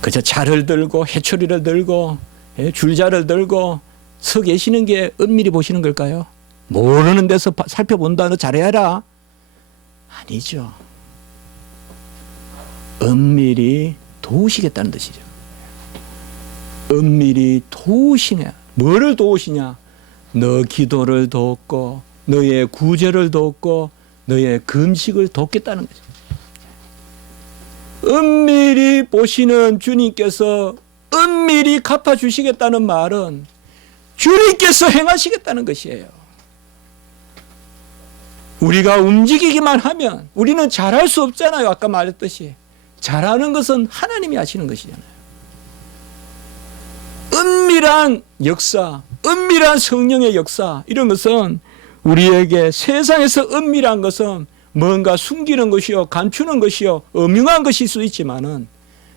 그저 차를 들고 해초리를 들고 줄자를 들고 서 계시는 게 은밀히 보시는 걸까요? 모르는 데서 살펴본다. 너 잘해라. 아니죠. 은밀히 도우시겠다는 뜻이죠. 은밀히 도우시냐. 뭐를 도우시냐? 너 기도를 돕고 너의 구제를 돕고 너의 금식을 돕겠다는 거죠. 은밀히 보시는 주님께서 은밀히 갚아주시겠다는 말은 주님께서 행하시겠다는 것이에요. 우리가 움직이기만 하면 우리는 잘할 수 없잖아요. 아까 말했듯이 잘하는 것은 하나님이 하시는 것이잖아요. 은밀한 역사, 은밀한 성령의 역사, 이런 것은 우리에게 세상에서 은밀한 것은 뭔가 숨기는 것이요, 감추는 것이요, 음흉한 것일 수 있지만은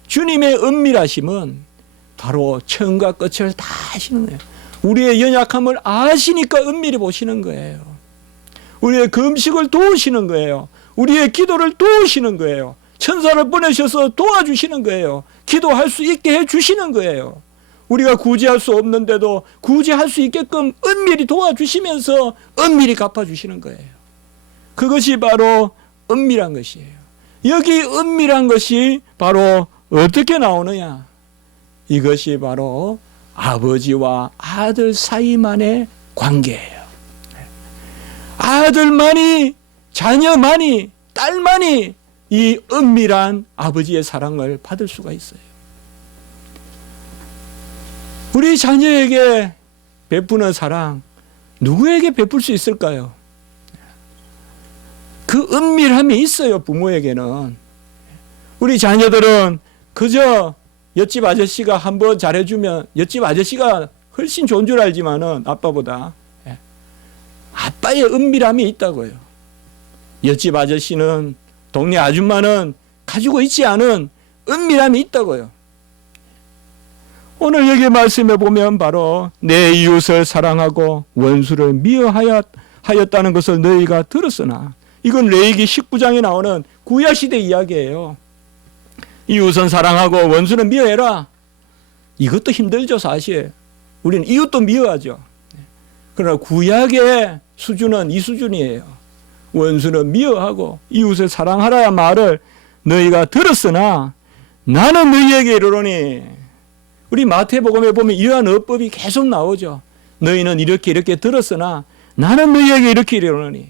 주님의 은밀하심은 바로 처음과 끝을 다 아시는 거예요. 우리의 연약함을 아시니까 은밀히 보시는 거예요. 우리의 금식을 도우시는 거예요. 우리의 기도를 도우시는 거예요. 천사를 보내셔서 도와주시는 거예요. 기도할 수 있게 해주시는 거예요. 우리가 구제할 수 없는데도 구제할 수 있게끔 은밀히 도와주시면서 은밀히 갚아주시는 거예요. 그것이 바로 은밀한 것이에요. 여기 은밀한 것이 바로 어떻게 나오느냐? 이것이 바로 아버지와 아들 사이만의 관계예요. 아들만이, 자녀만이, 딸만이 이 은밀한 아버지의 사랑을 받을 수가 있어요. 우리 자녀에게 베푸는 사랑, 누구에게 베풀 수 있을까요? 그 은밀함이 있어요, 부모에게는. 우리 자녀들은 그저 옆집 아저씨가 한번 잘해주면 옆집 아저씨가 훨씬 좋은 줄 알지만은 아빠보다 아빠의 은밀함이 있다고요. 옆집 아저씨는, 동네 아줌마는 가지고 있지 않은 은밀함이 있다고요. 오늘 여기 말씀해 보면 바로 내 이웃을 사랑하고 원수를 미워하였다는 것을 너희가 들었으나, 이건 레위기 19장에 나오는 구약시대 이야기예요. 이웃은 사랑하고 원수는 미워해라. 이것도 힘들죠, 사실. 우리는 이웃도 미워하죠. 그러나 구약의 수준은 이 수준이에요. 원수는 미워하고 이웃을 사랑하라 말을 너희가 들었으나 나는 너희에게 이르노니. 우리 마태복음에 보면 이러한 어법이 계속 나오죠. 너희는 이렇게 들었으나 나는 너희에게 이렇게 이르노니.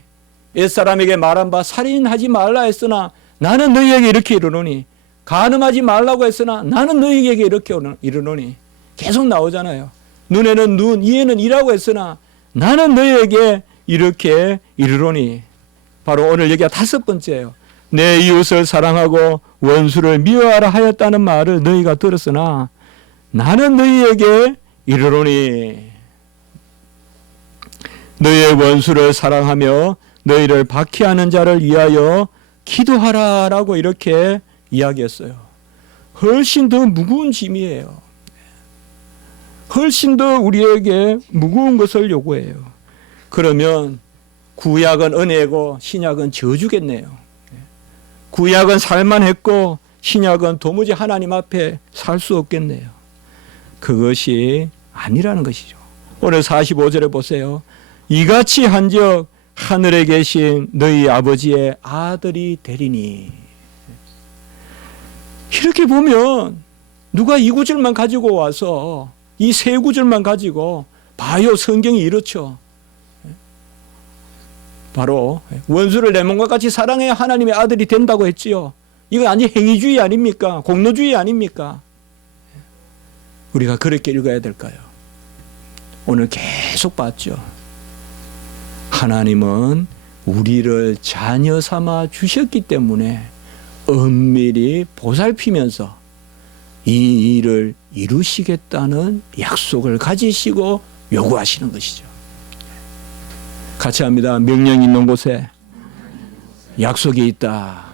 옛사람에게 말한 바 살인하지 말라 했으나 나는 너희에게 이렇게 이르노니. 간음하지 말라고 했으나 나는 너희에게 이렇게 이르노니. 계속 나오잖아요. 눈에는 눈, 이에는 이라고 했으나 나는 너희에게 이렇게 이르노니. 바로 오늘 여기가 5번째예요. 내 이웃을 사랑하고 원수를 미워하라 하였다는 말을 너희가 들었으나 나는 너희에게 이르노니. 너희의 원수를 사랑하며 너희를 박해하는 자를 위하여 기도하라라고 이렇게 이야기했어요. 훨씬 더 무거운 짐이에요. 훨씬 더 우리에게 무거운 것을 요구해요. 그러면 구약은 은혜고 신약은 저주겠네요. 구약은 살만했고 신약은 도무지 하나님 앞에 살 수 없겠네요. 그것이 아니라는 것이죠. 오늘 45절에 보세요. 이같이 한즉 하늘에 계신 너희 아버지의 아들이 되리니. 이렇게 보면 누가 이 구절만 가지고 와서 이 세 구절만 가지고 봐요, 성경이 이렇죠. 바로 원수를 내 몸과 같이 사랑해야 하나님의 아들이 된다고 했지요. 이거 아니 행위주의 아닙니까? 공로주의 아닙니까? 우리가 그렇게 읽어야 될까요? 오늘 계속 봤죠. 하나님은 우리를 자녀 삼아 주셨기 때문에 은밀히 보살피면서 이 일을 이루시겠다는 약속을 가지시고 요구하시는 것이죠. 같이 합니다. 명령 있는 곳에 약속이 있다.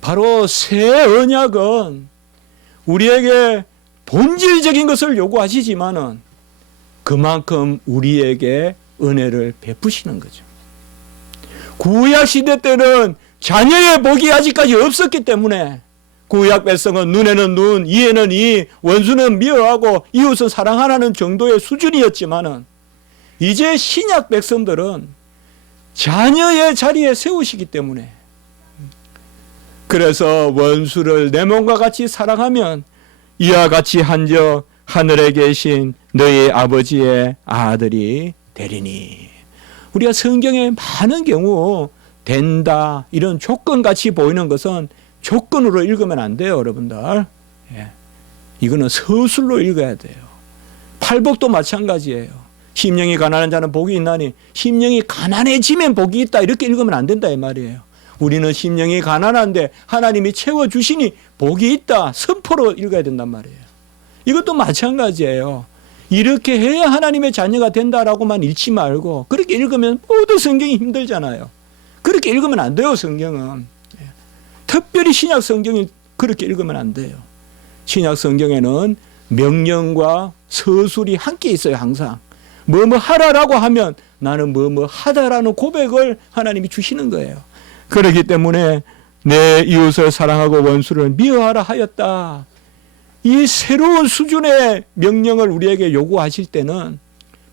바로 새 언약은 우리에게 본질적인 것을 요구하시지만은 그만큼 우리에게 은혜를 베푸시는 거죠. 구약 시대 때는 자녀의 복이 아직까지 없었기 때문에 구약 백성은 눈에는 눈, 이에는 이, 원수는 미워하고 이웃은 사랑하라는 정도의 수준이었지만은 이제 신약 백성들은 자녀의 자리에 세우시기 때문에, 그래서 원수를 내 몸과 같이 사랑하면 이와 같이 한즉 하늘에 계신 너희 아버지의 아들이 되리니. 우리가 성경에 많은 경우 된다 이런 조건같이 보이는 것은 조건으로 읽으면 안 돼요, 여러분들. 이거는 서술로 읽어야 돼요. 팔복도 마찬가지예요. 심령이 가난한 자는 복이 있나니 심령이 가난해지면 복이 있다 이렇게 읽으면 안 된다 이 말이에요. 우리는 심령이 가난한데 하나님이 채워주시니 복이 있다 선포로 읽어야 된단 말이에요. 이것도 마찬가지예요. 이렇게 해야 하나님의 자녀가 된다라고만 읽지 말고 그렇게 읽으면 모든 성경이 힘들잖아요. 그렇게 읽으면 안 돼요, 성경은. 특별히 신약 성경이 그렇게 읽으면 안 돼요. 신약 성경에는 명령과 서술이 함께 있어요, 항상. 뭐뭐 하라라고 하면 나는 뭐뭐 하다라는 고백을 하나님이 주시는 거예요. 그렇기 때문에 내 이웃을 사랑하고 원수를 미워하라 하였다. 이 새로운 수준의 명령을 우리에게 요구하실 때는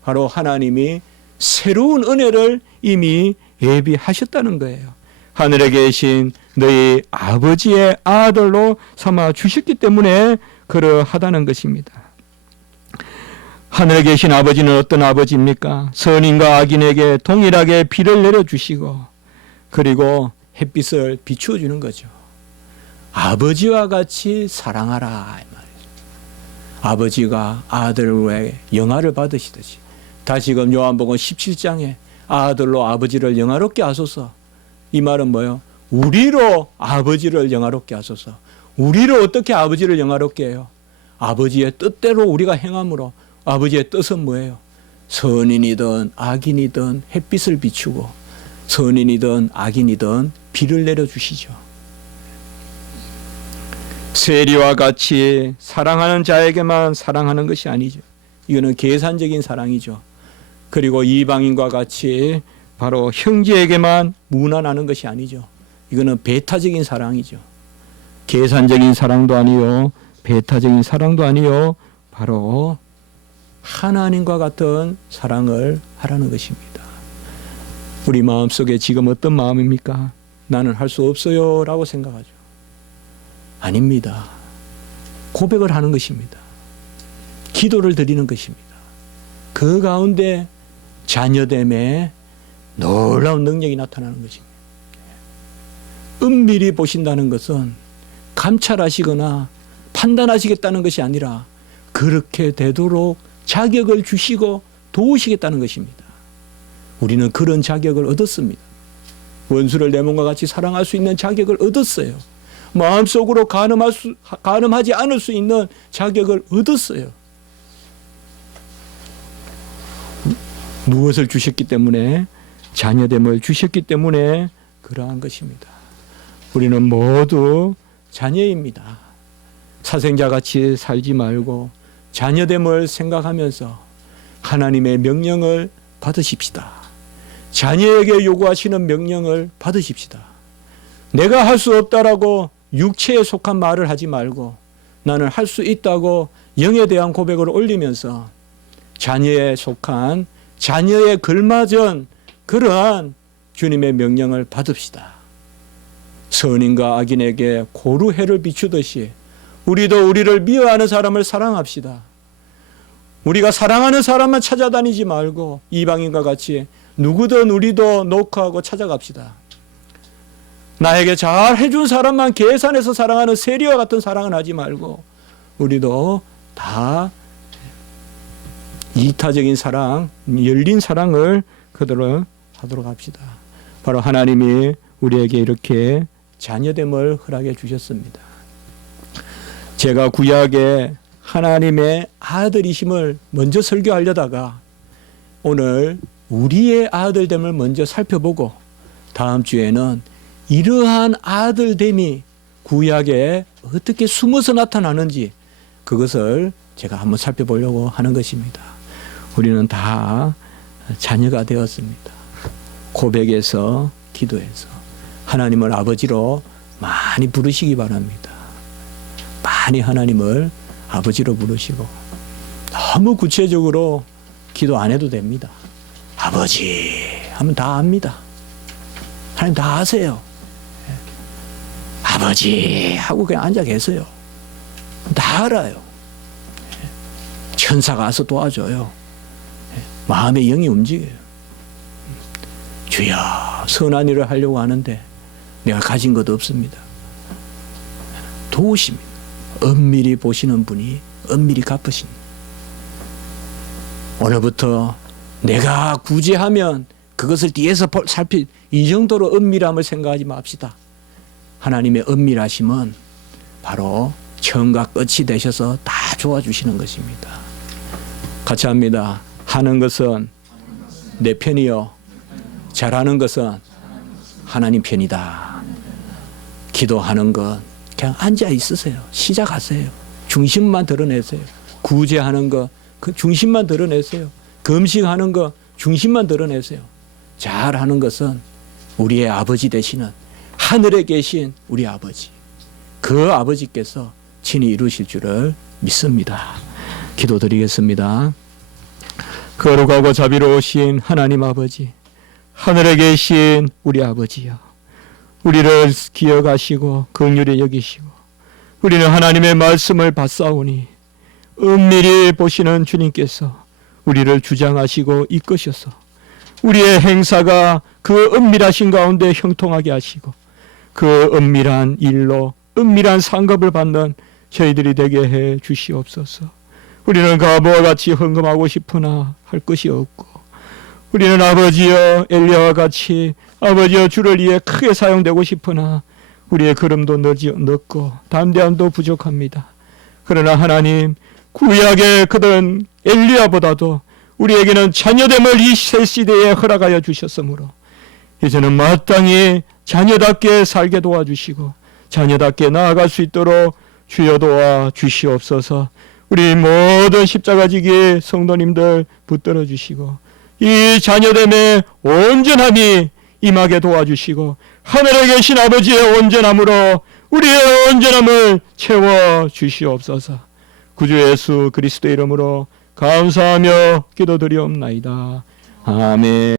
바로 하나님이 새로운 은혜를 이미 예비하셨다는 거예요. 하늘에 계신 너희 아버지의 아들로 삼아 주셨기 때문에 그러하다는 것입니다. 하늘에 계신 아버지는 어떤 아버지입니까? 선인과 악인에게 동일하게 비를 내려주시고 그리고 햇빛을 비추어 주는 거죠. 아버지와 같이 사랑하라 이 말이죠. 아버지가 아들의 영화를 받으시듯이 다시금 요한복음 17장에 아들로 아버지를 영화롭게 하소서. 이 말은 뭐예요? 우리로 아버지를 영화롭게 하소서. 우리로 어떻게 아버지를 영화롭게 해요? 아버지의 뜻대로 우리가 행함으로. 아버지의 뜻은 뭐예요? 선인이든 악인이든 햇빛을 비추고 선인이든 악인이든 비를 내려주시죠. 세리와 같이 사랑하는 자에게만 사랑하는 것이 아니죠. 이거는 계산적인 사랑이죠. 그리고 이방인과 같이 바로 형제에게만 무난하는 것이 아니죠. 이거는 배타적인 사랑이죠. 계산적인 사랑도 아니요, 배타적인 사랑도 아니요, 바로 하나님과 같은 사랑을 하라는 것입니다. 우리 마음속에 지금 어떤 마음입니까? 나는 할 수 없어요 라고 생각하죠. 아닙니다. 고백을 하는 것입니다. 기도를 드리는 것입니다. 그 가운데 자녀됨에 놀라운 능력이 나타나는 것입니다. 은밀히 보신다는 것은 감찰하시거나 판단하시겠다는 것이 아니라 그렇게 되도록 자격을 주시고 도우시겠다는 것입니다. 우리는 그런 자격을 얻었습니다. 원수를 내 몸과 같이 사랑할 수 있는 자격을 얻었어요. 마음속으로 간음하지 않을 수 있는 자격을 얻었어요. 무엇을 주셨기 때문에? 자녀됨을 주셨기 때문에 그러한 것입니다. 우리는 모두 자녀입니다. 사생자같이 살지 말고 자녀됨을 생각하면서 하나님의 명령을 받으십시다. 자녀에게 요구하시는 명령을 받으십시다. 내가 할 수 없다라고 육체에 속한 말을 하지 말고 나는 할 수 있다고 영에 대한 고백을 올리면서 자녀에 속한 자녀에 걸맞은 그러한 주님의 명령을 받읍시다. 선인과 악인에게 고루해를 비추듯이 우리도 우리를 미워하는 사람을 사랑합시다. 우리가 사랑하는 사람만 찾아다니지 말고 이방인과 같이 누구든 우리도 노크하고 찾아갑시다. 나에게 잘 해준 사람만 계산해서 사랑하는 세리와 같은 사랑은 하지 말고 우리도 다 이타적인 사랑, 열린 사랑을 그대로 하도록 합시다. 바로 하나님이 우리에게 이렇게 자녀됨을 허락해 주셨습니다. 제가 구약에 하나님의 아들이심을 먼저 설교하려다가 오늘 우리의 아들됨을 먼저 살펴보고 다음 주에는 이러한 아들됨이 구약에 어떻게 숨어서 나타나는지 그것을 제가 한번 살펴보려고 하는 것입니다. 우리는 다 자녀가 되었습니다. 고백에서 기도해서 하나님을 아버지로 많이 부르시기 바랍니다. 많이 하나님을 아버지로 부르시고 너무 구체적으로 기도 안 해도 됩니다. 아버지 하면 다 압니다. 하나님 다 아세요. 아버지 하고 그냥 앉아 계세요. 다 알아요. 천사가 와서 도와줘요. 마음의 영이 움직여요. 주여 선한 일을 하려고 하는데 내가 가진 것 없습니다. 도우십니다. 은밀히 보시는 분이 은밀히 갚으십니다. 오늘부터 내가 구제하면 그것을 뒤에서 살필 이 정도로 은밀함을 생각하지 맙시다. 하나님의 은밀하심은 바로 처음과 끝이 되셔서 다 도와주시는 것입니다. 같이 합니다. 하는 것은 내 편이요 잘하는 것은 하나님 편이다. 기도하는 것 그냥 앉아 있으세요. 시작하세요. 중심만 드러내세요. 구제하는 것 그 중심만 드러내세요. 금식하는 것 중심만 드러내세요. 잘하는 것은 우리의 아버지 되시는 하늘에 계신 우리 아버지, 그 아버지께서 친히 이루실 줄을 믿습니다. 기도드리겠습니다. 거룩하고 자비로우신 하나님 아버지, 하늘에 계신 우리 아버지여, 우리를 기억하시고 긍휼히 여기시고 우리는 하나님의 말씀을 받사오니 은밀히 보시는 주님께서 우리를 주장하시고 이끄셔서 우리의 행사가 그 은밀하신 가운데 형통하게 하시고 그 은밀한 일로 은밀한 상급을 받는 저희들이 되게 해 주시옵소서. 우리는 가부와 같이 헌금하고 싶으나 할 것이 없고 우리는 아버지여 엘리야와 같이 아버지여 주를 위해 크게 사용되고 싶으나 우리의 걸음도 늦고 담대함도 부족합니다. 그러나 하나님, 구약의 그런 엘리야보다도 우리에게는 자녀됨을 이 새 시대에 허락하여 주셨으므로 이제는 마땅히 자녀답게 살게 도와주시고 자녀답게 나아갈 수 있도록 주여 도와 주시옵소서. 우리 모든 십자가지기 성도님들 붙들어 주시고 이 자녀됨의 온전함이 임하게 도와주시고 하늘에 계신 아버지의 온전함으로 우리의 온전함을 채워 주시옵소서. 구주 예수 그리스도의 이름으로 감사하며 기도드리옵나이다. 아멘.